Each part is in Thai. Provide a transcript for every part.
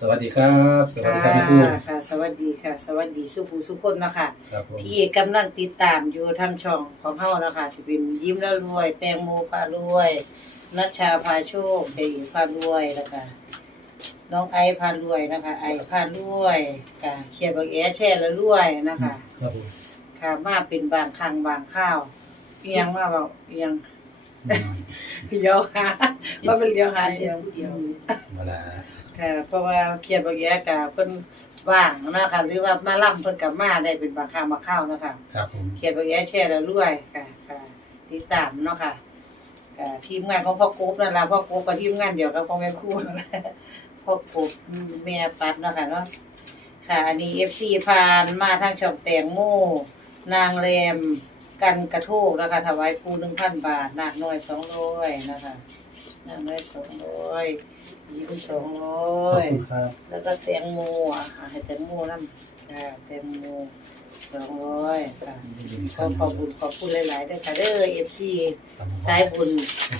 สวัสดีครับ สวัสดีครับแม่ครูค่ะค่ะ สวัสดีค่ะ สวัสดีสุภูสุคนเนาะคะครับผมที่กำลังติดตามอยู่ทางช่องของเฮาเนาะคะสิเป็นยิ้มแล้วรวย แตงโมพารวยนัชชาพาโชคเดยพารวยแล้วก็น้องไอพารวยนะคะ ไอพารวยค่ะเขียนบอกแอแช่แล้วรวยนะคะ ครับผมค่ะมาเป็นบางครั้งบางข้าวเอียงมาเบาเอียงอืมเลี้ยวหาว่าเป็นเลี้ยวหาเดียวเดียว มาละ ค่ะเพราะว่าเขียนบางแยกะเพิ่นว่างนะคะหรือว่ามาล่ำเพิ่นกับมาได้เป็นบางครั้งบางข้าวนะคะครับผมเขียนบางแยแช่แล้วรวยค่ะค่ะติดตามเนาะค่ะค่ะทีมงานของพ่อกุ๊บนั่นล่ะพ่อกุ๊บกับทีมงานเดียวกับพ่อแม่ครู่นั่นแหละพ่อกุ๊บแม่ปัดเนาะค่ะเนาะค่ะอันนี้ FC ผ่านมาทางช่องแตงโมนางแรมกันกระโทกนะคะถวายครู1,000บาท นาคน้อย200นะคะ นาคน้อย200ยิ้ม200ขอบคุณครับแล้วก็แตงโมอะให้แตงโมนั่นค่ะแตงโมสองร้อยค่ะขอขอบคุณขอบคุณหลายๆด้วยค่ะเด้อเอฟซี สายบุญ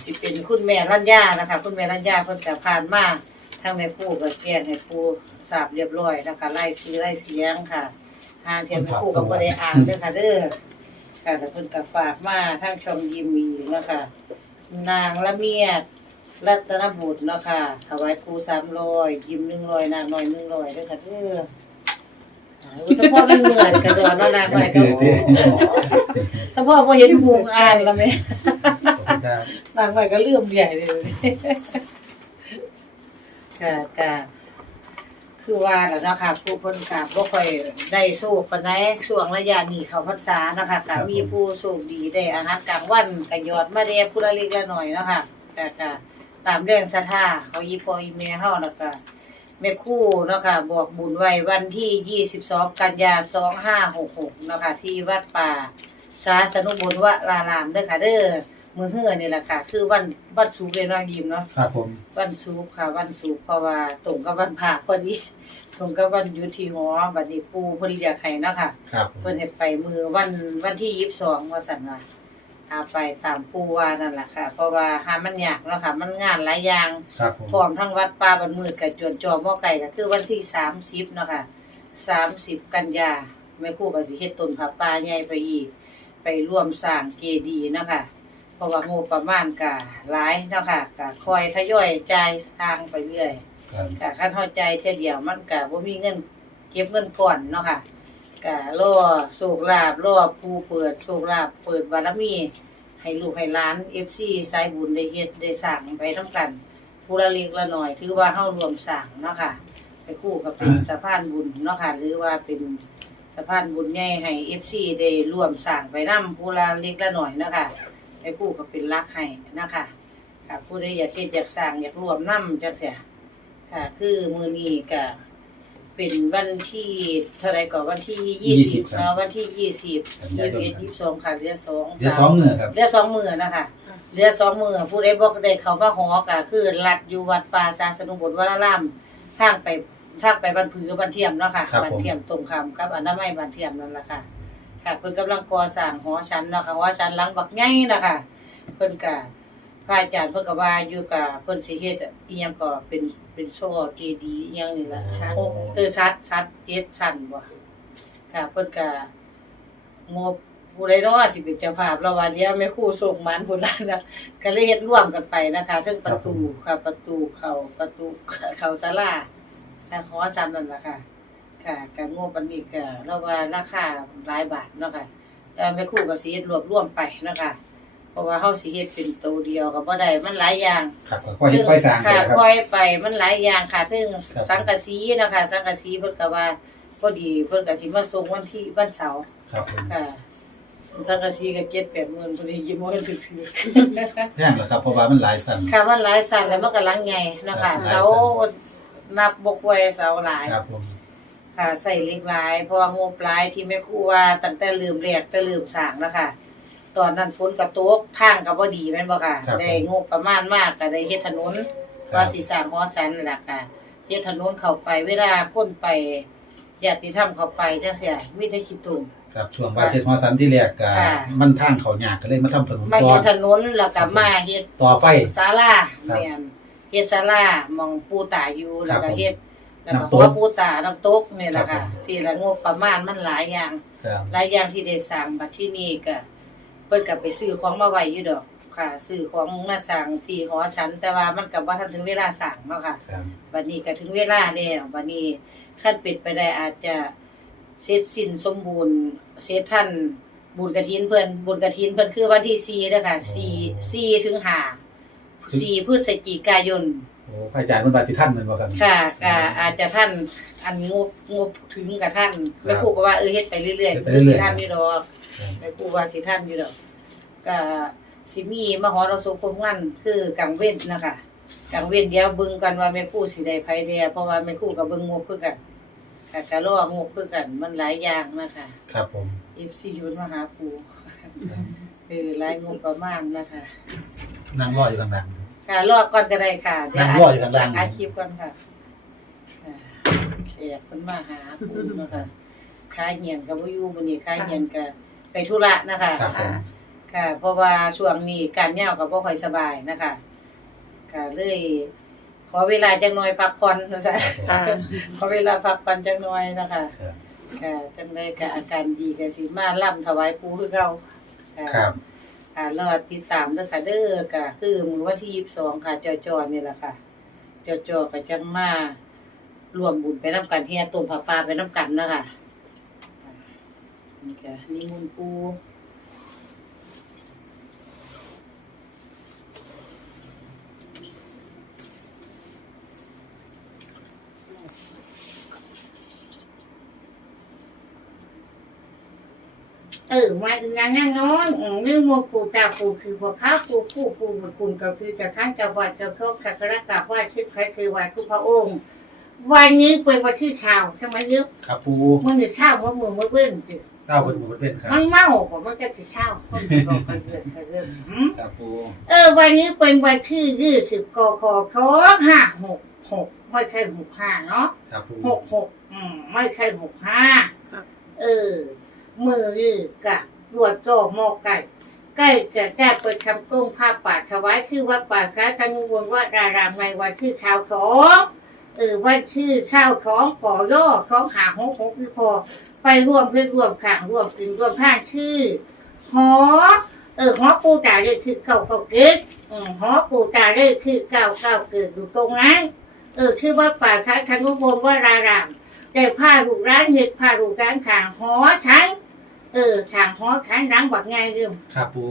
สิเป็นคุณแม่รัญญานะคะ คุณแม่รัญญาเพิ่นจะผ่านมาทางแม่ครู่ก็แจ้งให้ครูทราบเรียบร้อยนะคะไล่ซื้อไล่เสียงค่ะทางเทียนแม่ครู่ก็บ่ได้อ่านเด้อค่ะเด้อค่ะแต่เพิ่นก็ฝากมาทางชมยิมมีนะคะนางละเมียด รัตนบุตรเนาะค่ะถวายครูสามร้อยยิ้มหนึ่งร้อยนางน้อยหนึ่งร้อยด้วยค่ะเธออ่าเฉพาะมันเหมือนกระดอนเนาะนางน้อยก็คือที่เฉพาะพอเห็นหูอ่านแล้วไหมขอบคุณครับนางน้อยก็เลื่อมใหญ่เลยค่ะค่ะคือว่าแล้วเนาะค่ะผู้คนกราบบ่ค่อยได้สู้ปานใดช่วงระยะนี้เข้าพรรษาเนาะคะค่ะมีผู้โชคดีได้อาหารกลางวันก็ยอดมาแด่ผู้ละเล็กละน้อยเนาะค่ะค่ะค่ะ ตามเรื่องศรัทธาเขายีพออีเมลเฮาแล้วก็แม่ครู่เนาะค่ะบอกบุญไว้วันที่ 22 กันยา 2566เนาะค่ะที่วัดป่าสาสนุบุญวรารามเด้อค่ะเด้อมือเฮือนี่แหละค่ะ คือวันวันศุกร์เลยเนาะยิมเนาะครับผม วันศุกร์ค่ะ วันศุกร์เพราะว่าตรงกับวันพระพอดีตรงกับวันหยุดที่หอบัดนี้ปูเพอดีอยากให้เนาะค่ะครับผมเพิ่นให้ไปมือวันวันที่ยี่สิบสองว่าสั่นว่า เอาไปตามปูว่านั่นแหละค่ะ เพราะว่าหามันยากเนาะค่ะ มันงานหลายอย่างครับผมพร้อมทั้งวัดป่าบันมืดกับจวนจอมหม้อไก่ก็คือวันที่สามสิบเนาะค่ะสามสิบกันยาแม่ครู่ก็สิเฮ็ดต้นผักป่าใหญ่ไปอีก ไปร่วมสร้างเจดีย์เนาะค่ะเพราะว่างบประมาณก็หลายเนาะค่ะก็คอยทยอยจ่ายทางไปเรื่อยครับค่ะคันเฮาใจายเที่ยเดียวมันก็บ่มีเงิน เก็บเงินก่อนเนาะค่ะ ก็รอโชคลาภรอผู้เปิดโชคลาภเปิดบารมี ให้ลูกให้หลาน FC สายบุญได้เฮ็ดได้สร้างไปนํกันผู้ละเล็กละหน้อยถือว่าเฮารวมสร้างเนาะค่ะ ไปคู่กับเป็นสะพานบุญเนาะค่ะ หรือว่าเป็นสะพานบุญใหญ่ให้ FC ได้ร่วมสร้างไปนํผู้ละเล็กละหน้อยเนาะค่ะ ไปคู่กับเป็นรักให้นะคะค่ะผู้ใดอยากเฮ็ดอยากสร้างอยากรวมนํจังซี่ค่ะ คือมือนี้ก็ เป็นวันที่เท่าไรก่อนวันที่ยี่สิบเนาะวันที่ยี่สิบยี่สิบเอ็ดยี่สิบสองค่ะเหลือสองเดี๋ยวสองมือครับ เหลือสองมือนะคะเหลือสองมือผู้ใดบอกได้เขามาหอก็คือรัดอยู่วัดป่าสาสนุบทวรารามทางไปทางไปบ้านผือบ้านเทียมเนาะค่ะครับผมบ้านเทียมตรงคำกับอนามัยบ้านเทียมนั่นแหละค่ะ ค่ะเพิ่นกำลังก่อสร้างหอชั้นเนาะค่ะหอชั้นหลังบักใหญ่นะคะเพิ่นก็ พระอาจารย์เพิ่นก็ว่าอยู่กับเพิ่นสิเฮ็ดอีหยังก็เป็นเป็นโซ่เกดีย์อีหยังนี่ล่ะชัดโอ้เออชัดชัดเจ็ดชั้นบ่ค่ะเพิ่นก็งบผู้ใดเนาะสิเป็นเจ้าภาพเราว่าเดี๋ยวแม่ครูส่งหมันพุ่นล่ะนะก็เลยเฮ็ดร่วมกันไปนะคะเทั้งประตูค่ะ ประตูเข้าประตูเข้าศาลาสาหอชั้นนั่นล่ะค่ะ ค่ะการงบอันนี้ก็เราว่าราคาหลายบาทเนาะค่ะแต่แม่ครู่ก็สิเฮ็ดรวบรวมไปเนาะค่ะเพ ราะว่าเฮาสิเฮ็ดเป็นตัวเดียวก็บ่ได้มันหลายอย่างครับก็ค่อยเฮ็ดค่อยสร้างไปค่ะครับ ค่อยไปมันหลายอย่างค่ะถึงครับ สังกะสีนะคะ สังกะสีเพิ่นก็ว่าพอดีเพิ่นก็สิมาส่งวันที่วันเสาร์ครับผมค่ะ สังกะสีก็7 8หมื่นพอดียิ้มบ่ถึกแน่นเหรอครับเพราะว่ามันหลายสั่นๆค่ะมันหลายสันแล้วมันก็หลังใหญ่เนาะครัคะบหลายสัน เสานับบ่ค่อยเสาหลาย ครับผมค่ะใส่เล็กหลายเพราะว่างบหลายที่แม่ครูว่าตั้งแต่ลืมแรกแต่ลืมสร้างแล้วค่ะ ตอนนั้นฝนกระตกทางก็บ่ดีแม่นบ่ค่ะ ครับได้งบประมาณมากก็ได้เฮ็ดถนนครับว่าสิสร้างหอสันนั่นล่ะค่ะเฮ็ดถนนเข้าไปเวลาคนไปญาติธรรมเข้าไปจังซี่มีแต่ขี้ตุ่ม ครับช่วงว่าเช็ดหัวสันที่แรกก็ค่ะ มันทางเขายากก็เลยมาทำถนนมาก่อเฮ็ดนถนนแล้วก็มาเฮ็ด ต่อไฟ ศาลาครับแม่นเฮ็ดศาลามองปู่ตาอยู่แล้วก็ครับผมเฮ็ดแล้วก็น้ำตหัวกปูตาน้ำตกนี่แหละครัค่ะบผม ที่ละงบประมาณมันหลายอย่าง ครับ หลายอย่างที่ได้สร้างบัดที่นี่ก็ เพิ่นก็ไปซื้อของมาไว้อยู่ดอกค่ะซื้อของมาสร้างที่หอฉัน แต่ว่ามันก็บ่ทันถึงเวลาสร้างเนาะค่ะครับบัดนี้ก็ถึงเวลาแล้วบัดนี้คันเป็นไปได้อาจจะเสร็จสิ้นสมบูรณ์เสร็จท่านบุญกฐินเพิ่นบุญกฐินเพิ่นคือวันที่4เด้อค่ะ4 4ถึง5 4พฤศจิกายน โอ้พระอาจารย์เพิ่นว่าสิท่านแม่นบ่ครับ ค่ะก็อาจจะท่านอันงบงบถึงกับท่านแม่ครูก็ว่าเออเฮ็ดไปเรื่อยเฮ็ดๆไปเรื่อยๆสิท่านอยู่ดอกครับ แม่ครูว่าสิท่านอยู่ดอกก็สิมีมหรสพงานคือกังเว้นนะคะกังเว้นเดี๋ยวเบิ่งกันว่าแม่ครูสิได้ไผแด่เพราะว่าแม่ครูก็เบิ่งงบคือกันค่ะก็รองบคือกันมันหลายอย่างนะคะครับผม FC อยู่มาหาปู่เออหลายงบประมาณนะคะนั่งรออยู่ข้างหลัง ค่ะรอก่อนก็ได้ค่ะเดี๋ยวนั่งรออยู่ข้างล่าง อาคลิปก่อนค่ะค่ะแขกเพิ่นมาหาปู่นะคะค้าเหียนกับบ่อยู่มื้อนี้ค้าเหียนก็ ไปธุระนะคะครับผมค่ะ เพราะว่าช่วงนี้การเหย้าก็บ่ค่อยสบายนะคะก็เลย ขอเวลาจักหน่อยพักผ่อนนะจ๊ะครับผมขอเวลาพักผ่อนจักหน่อยนะคะครับ ค่ะจังไดก็อาการดีก็สิมาล่ำถวายปู่คือเก่าะ ครับ ค่ะรอติดตามเด้อค่ะเด้อก็คือมื้อวันที่22ค่ะจอจอนี่แหละค่ะจอจอก็จะมารวมบุญไปนํกันเฮียต้มผ้าป่าไปนํกันเนาะค่ะ นี่ก็นิมนต์ปู่เออมาอีกอย่างนั้นนอนอืมนี่โมปูตาปูคือพวกข้าปูปูปูบุญคุณก็คือจะทั้งจะวัดจะครบสักการะกราบไหว่าชื่อใครคือวัดทุกพระองค์ วันนี้เป็นวันที่เช้าใช่ไหมยึดครับปูมันจะเช้าเมื่อมือเมื่อเว้นสิ เศร้าเพิ่นบ่เป็นครับมันเมาผมมันจะคือเช้าคนบอกกันเรื่องกันเรื่องหืมครับปูเออ วันนี้เป็นวันที่ยี่สิบกคคห้าหกหกไม่ใช่หกห้าเนาะครับปูหกหกอืมไม่ใช่หกห้าเออ มือนี่กะตรวจโจหมอไก่ใกล้จะแก้ไปทำกรุงผ้าป่าถวายชื่อว่าป่าค้าทังวนว่าดารามในวันที่ชาวสอง เออวันที่ชาวสองก่อย่อของหาหกหกคือพอไปร่วมเพื่อร่วมขังร่วมกินร่วมท่านชื่อหอเออหอปูตาเลยคือเก่าเก่าเกิดหอปูตาเลยคือเก่าเก่าเกิดอยู่ตรงนั้นเออคือว่าป่าค้าทังวนว่าดารามได้ผ้าลูกร้านเห็ดผ้าลูกร้านขางหอฉัน เออขางหอขันหลังบักไงยืมครับปู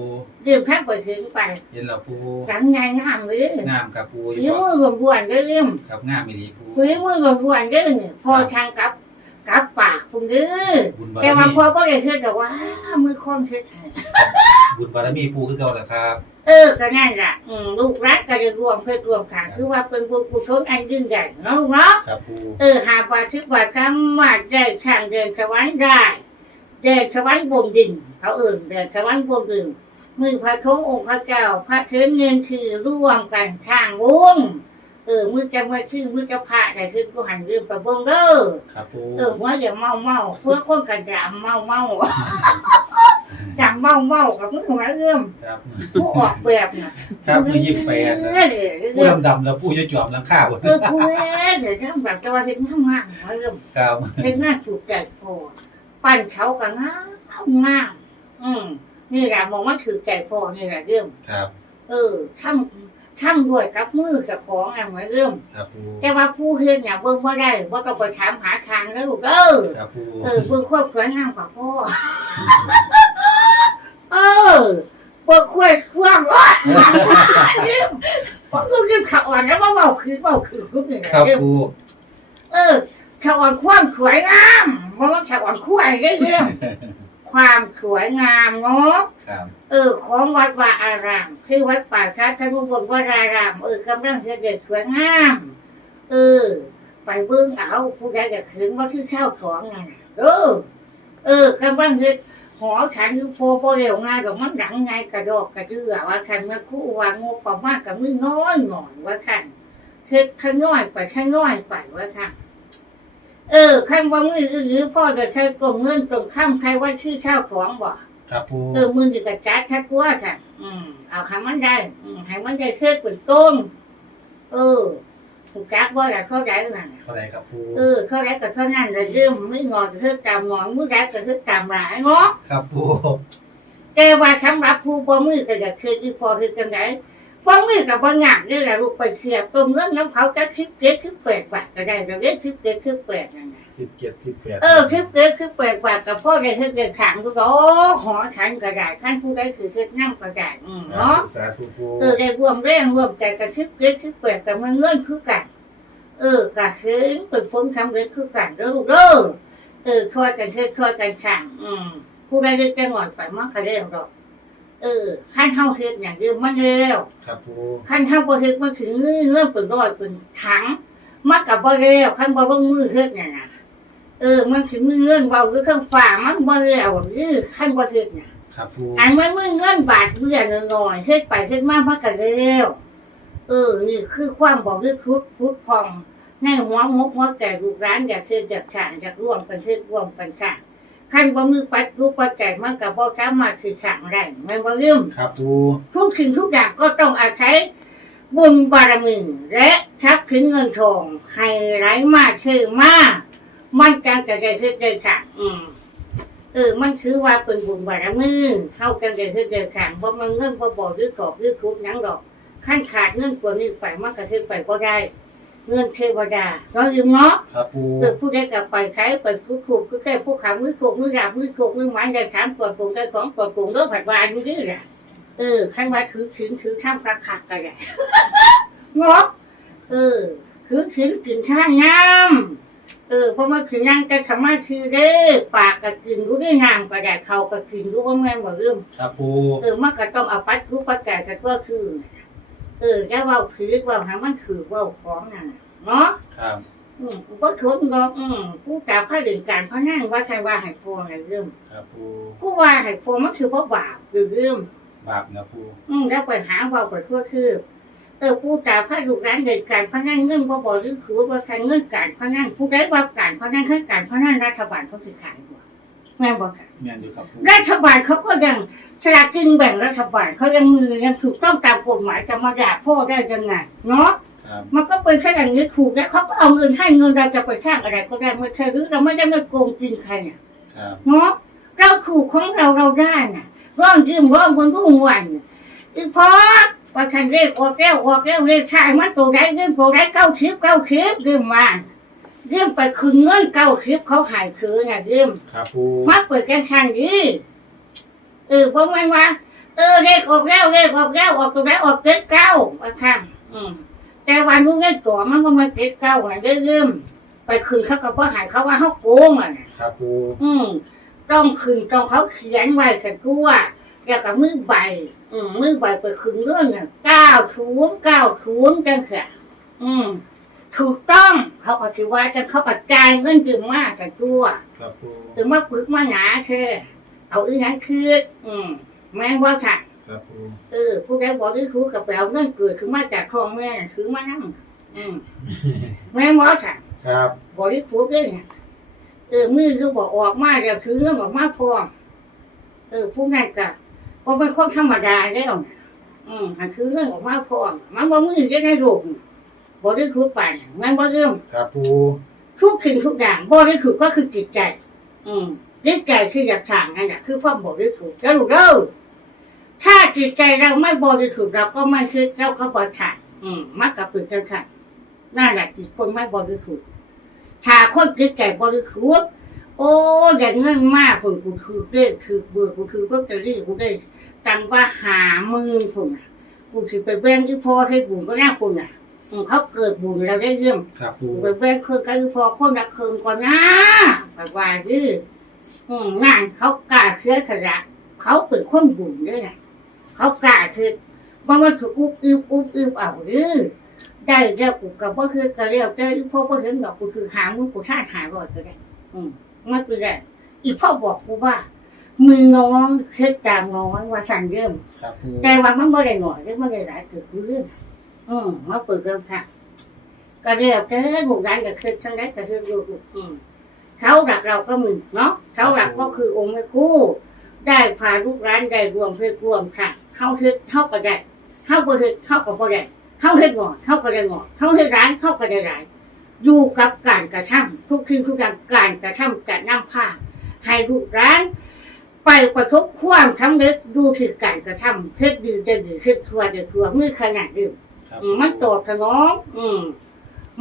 ยืมข้างไปถึงไปเห็นแล้วปูหลังไงงามเลยงามครับปูอฝียู่มือรวมรวนได้ยืมครับงามอีหลีปูฝีมือรวมรวนได้เนี่ยพอทางกับกับปากคุณเด้อบุญบารแต่ว่ามีพอก็เลยเชื่อแต่ว่ามือคมเชื่อใจบุญบารมีปูคือเก่าแหละครับ เออก็นั่นแหละอืมลูกรักก็จะรวมเพื่อรวมขางคือว่าเป็นบุญกุศลอันยิ่งใหญ่เนาะลูกเนาะครับปูเออหาบาทึกบาคำมาได้ช่างเดินสวรรค์ได้ เดินสวรรค์บนดิน เขาเอื่นเดินสวรรค์บนดินมือพระทงองค์พระเจ้า พระเทินเงินคือร่วมกันช่างวงเออมือจะมาชื่อมือจะพระได้คือกูหันเรื่องประเบิ้งเด้อครับปูเออว่าอย่าเมาเมาเพื่อคนกันดำเมาเมาดำเมาเมากับมือมาเอื้อมครับผู้ออกแบบน่ะครับปูยี่สิบแปดเออเดี๋ยวปูเดี๋ยวดำๆแล้วปูจะจอมหลังคาบ่เออผู้เอ้เดี๋ยวทำแบบตัวเห็นงามงามมาเอื้อมครับเห็นงานถูกใจพอ ปั้นเขากันงามงามอืมนี่แหละมองว่าถือใจพอนี่แหละเรื่องครับ เออทำทำด้วยกับมือกับของอะไรเหมือนเรื่องครับปูแต่ว่าผู้เฮ็ดเนี่ยเบิ่งว่าได้ว่าต้องไปถามหาทางแล้วลูกเออครับปูเออเบิ่งควบสวยงามกว่าพ่อเออเบิ่งควบควบว่าเรื่องผมก็กินข้าวอ่อนแล้วมาเมาคือเมาคือคือเป็นครับเรื่องปูเอ อข้าวอ่อนความสวยงามเพราะว่าข้าวอ่อนขั้วอะไรเรื่องความสวยงามเนาะ ครับเออ ของวัดวาอาราม คือวัดป่าช้าท่านผู้บนวัดอาราม เออกำลังเสด็จสวยงาม เออ ไปเบิ่งเอาผู้ใดจะขึ้นว่าที่ข้าวของนั่นน่ะเออ เออกำลังเฮ็ดหอขันอยู่โพโพเร็วง่ายดอกมันดังไงกระดอกกระเดือว่าคันเมื่อคู่วางงบประมาณกับมือน้อยหน่อยว่าคันเฮ็ดข้างน้อยไปข้างน้อยไปว่าคัน เออข้างว่ามือหรือพ่อจะใช้กลมเงินตรงข้ามใครว่าชื่อข้าวของบ่ครับปูเออมือจะกระจัดชัดกว่าค่ะ อืม เอาให้มันได้ อืมให้มันได้เคลื่อนเป็นต้นเออหูจักว่าเท่าไหร่นั่นน่ะเท่าไหรครับปูเออเท่าไหร่ก็เท่านั้นเลยยืมไม่งอก็คือตามหมองมือแรกก็คือตามหลายเนาะครับปูแต่ว่าสำหรับผู้บ่มือก็อยากคืออีพอคือจังได บ่มือกับบ่งามเด้อล่ะลูกไปเสียบต้มเงินน้ำเขาจะคิดเก็ดคิดแปดบาทก็ได้เราเด้คิดเก็ดคิดแปดนั่นน่ะสิบเจ็ดสิบแปดเออคิดเก็ดคิดแปดบาทกับพ่อได้คิดเด็ดขังกูก็ขอขันก็ได้ขั้นผู้ใดคือคิดน้ำก็ได้อืมสาเนาะธุสาธุปูเออได้รวมแรงรวมใจกับคิดเก็ดคิดแปดกับมันเงินคือกัน เออกะคือเป็นผลสำเร็จคือกันเด้อลูกเด้อเออช่วยกันเฮ็ดช่วยกันขังอืมผู้ใดเล็กจะหน่อยไปมันก็เร็วดอก เออขั้นเท่าเฮ็ดอย่างเดียวมันเร็วครับปูขั้นเท่าบ่เฮ็ดมันถึงเงื่อนเงื่อนเป็นร้อยเป็นถังมันกับบ่เร็วขั้นบ่ลงมือเฮ็ดเนี่ยนะเออ มันถึงมือเงื่อนเบาคือเครื่องฝ่ามันบ่เร็วคือขั้นบ่เฮ็ดเนี่ยครับปูอันมันมือเงื่อนบาดเบื่อหน่อยๆเฮ็ดไปเฮ็ดมามันก็เร็วเออนี่คือความบอกด้วยพุดพุดพองในหัวมกหัวแก่ลูกร้านอยากเฮ็ดอยากขานอยากร่วมกันเฮ็ดร่วมกันค่ะ ขั้นบ่มือปัดรูปปัดแก่มันก็บ่สามารถสิขังได้แม่นบ่ลืมครับปูทุกสิ่งทุกอย่างก็ต้องอาศัยบุญบารมีและทรัพย์สินเงินทองให้ไหลมาเชื่อมามันจังจะได้ขึ้นได้ค่ะอืมเออ มันถือว่าเป็นบุญบารมีเท่ากันได้ขึ้นได้ค่ะเพราะมันเงินพอบอกหรือกรอบหรือคุกหยังดอกขั้นขาดเงินกว่านี้ไปมันก็ขึ้นไปก็ได้ เงินเทวดาเราอยู่เนาะครับปูเออผู้ใดกับไปใช้ไปผู้ถูกก็แค่ผู้ขามือโขกมือหยาบมือโขกมือหมันได้ถามปวดปรุงได้ของปวดปรุงเรื่องผัดวานอยู่นี่แหละเออขั้นว่าถือขิงถือข้ามขักขักกันใหญ่งบเออถือขิงกินข้างน้ำเออเพราะว่าขิงนั่งกันธรรมะคือเด้อปากก็กินรู้ได้น้ำก็ได้เขาก็กินรู้ว่าแม่นบ่เรื่องครับปูเออมันก็ต้องเอาปัดรู้ปัดแก่กันก็คือ เออแค่ว่าถือว่าหามันถือว่าของนั่นน่ะเนาะครับอืมกูก็ทนดอกอืมกูกล่าวข้าเรื่องการพนันว่าใครว่าให้พวงอะไรเรื่องครับปูกูว่าให้พวงมันคือเพราะบาปหรือเรื่องบาปนะปูอืมแล้วไปหาเบาไปทั่วคือเออกูกล่าวข้าลูกร้านเรื่องการพนันเงินบ่บ่หรือคือว่าใครเงินการพนันผู้ใดว่าการพนันให้การพนันรัฐบาลเขาสิขายบ่ แม่นบ่ค่ะแม่นอยู่ครับปูรัฐบาลเขาก็ยังสลากกินแบ่งรัฐบาลเขายังมือยังถูกต้องตามกฎหมายจะมาด่าพ่อได้ยังไงเนาะครับมันก็เป็นแค่อย่างนี้ถูกแล้วเขาก็เอาเงินให้เงินเราจะไปสร้างอะไรก็ได้ไม่ใช่หรือเราไม่ได้มาโกงกินใครเนี่ยครับเนาะเราถูกของเราเราได้น่ะร้องยืมร้องคนก็หงวันอีพอว่าคันเลขออกแก้วออกแก้วเลขชายมันตัวไหนยืมตัวไหนเก้าชิบเก้าชิบยืมมา ยืมไปคืนเงินเก้าชิบเขาหายคืนน่ะยืมครับปูมาเปิดกันคันดีเออเพราะมันว่า เออเลขออกแล้วเลขออกแล้วออกตัวไหนออกเจ็ดเก้าว่าคันอืมแต่วันนู้นเงินตัวมันก็มาเก็บเก้าอะเริ่มไปคืนเขาก็บ่หายเขาว่าเขาโกงอะนะครับปูอืมต้องคืนต้องเขาเขียนไว้กันตัวแล้วก็มือใบ อืมมือใบไปคืนเงินเนี่ยเก้าถุงเก้าถุงจังค่ะอืม ถูกต้องเขาก็ถือว่าจะเขากระจายเงินถึงมากกันตัวครับปูถึงว่าปึกมาหนาเธอเอาอีนั้นคืนอืมแม่งว่าค่ะ ครับปูเออผู้ใดบอกที่ครูกับแปลเงินเกิดขึ้นมาจากท้องแม่น่ะถือมานั่งอืมแม่หมอค่ะ ครับบอกที่ครูเลยเนี่ยเออมือก็บอกออกมาเดี๋ยวถือเงินออกมาพร้อมเออผู้นั้นก็บ่เป็นคนธรรมดาแล้วนะอืมหันถือเงินออกมาพร้อมมันบ่มือจะได้ลูก บอกที่ครูป่านมันบ่เริ่มครับปูทุกสิ่งทุกอย่างบ่ได้ถูกก็คือจิตใจ อืมจิตใจคืออยากสั่งนั่นแหละคือความบ่ได้ถูกแล้วลูกเด้อถ้าจิตใจเราไม่บริสุทธิ์เราก็ไม่คิดเราก็บ่ฉันอืมมักกับปืนกันค่ะนั่นแหละจิตคนไม่บริสุทธิ์ถ้าคนจิตใจบริสุทธิ์โอ้ได้เงินมากคนกูถือเลขถือเบอร์กูถือลอตเตอรี่กูได้ตังว่าหาหมื่นคนน่ะกูถือไปแบ่งอีพ่อให้บุญก็น่าคนน่ะอืม เขาเกิดบุญเราได้เยี่ยมครับปูไปแบ่งคืนกันพอคนละคืนก่อนนะแบบว่าดื้ออืมงานเขากล้าเชื่อขยะเขาเป็นคนบุญด้วยนะเขากล้าคือบ่ว่าถูกอุบอึบอุบอึบเอาดื้อได้แล้วกูกับว่าคือกระเรียวได้อีพ่อก็เห็นดอกกูคือหามือกูท่าหารอยก็ได้ อืมไม่เป็นไรอีพ่อบอกกูว่ามือน้องเฮ็ดตามน้องว่าสั่นเริ่มครับปูแต่ว่ามันไม่ได้หน่อยหรือไม่ได้หลายเกิดเรื่อง อืมมาเปิดกันค่ะก็เรียกแต่บุกร้านก็คือทั้งนั้นก็คือลูกอืมเขาหลักเราก็มีเนาะเขาหลักก็คือองค์แม่คู่ได้พาลูกร้านได้รวมเพื่อรวมค่ะเขาคือเขาก็ได้เขาบ่คือเขาก็บ่ได้เขาเฮ็ดงอนเขาก็ได้งอนเขาเฮ็ดร้ายเขาก็ได้ร้ายอยู่กับการกระทำทุกทีทุกอย่างการกระทำจะนำพาให้ลูกร้าน ไปประทบความสำเร็จดูที่การกระทำเฮ็ดดีได้ดีเฮ็ดชั่วได้ชั่วมือขนาดอื่น ครับ อืมมันตอบสนองอืม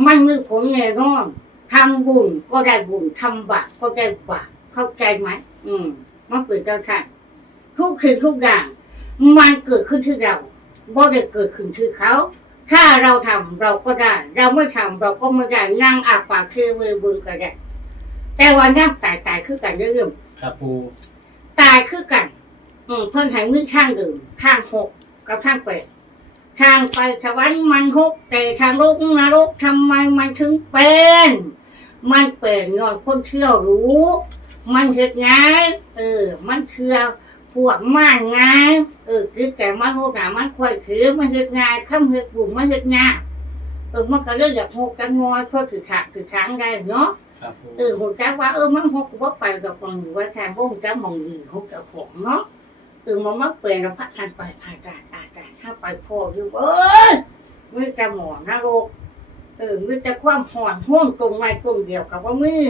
มันมีผลแน่นอนทำบุญก็ได้บุญทำบาปก็ได้บาปเข้าใจไหมอืมมันเปิดกันค่ะทุกสิ่งทุกอย่าง มันเกิดขึ้นที่เราบ่ได้เกิดขึ้นที่เขา ถ้าเราทำเราก็ได้ เราไม่ทำเราก็ไม่ได้นั่งอาปากคือเวอเบึงก็ได้แต่ว่าย่ำตายตายคือกันเรื่องครับปูตายคือกัน อืมเพิ่นให้มือข้างดื่มข้างหกกับข้างแปด ทางไปสวรรค์มันหกแต่ทางโลกนรกทำไมมันถึงเป็น มันเป็นย้อนคนเชื่อรู้ มันเห็ดง่ายเออ มันเชื่อพวกม่านง่ายเออคือแต่มันโหดหนามันค่อยคือมันเห็ดง่ายข้ามเห็ดบุ่มมันเห็ดง่ายเออมันก็เลยอยากหกกันงอยเพื่อถือขาดถือค้างได้เนาะครับปูเออหัวจักว่าเออมันหกว่าไปดอกบางว่าทางวงจักมองดีหกกับของเนาะ คือมันมาเปลี่ยนเราพักกันไปอาจารย์อาจารย์ถ้าไปพออยู่เอ้ยมือจะหมอนนรกเออมือจะความห่อนห้วงตรงไม้ตรงเดียวกับว่ามือ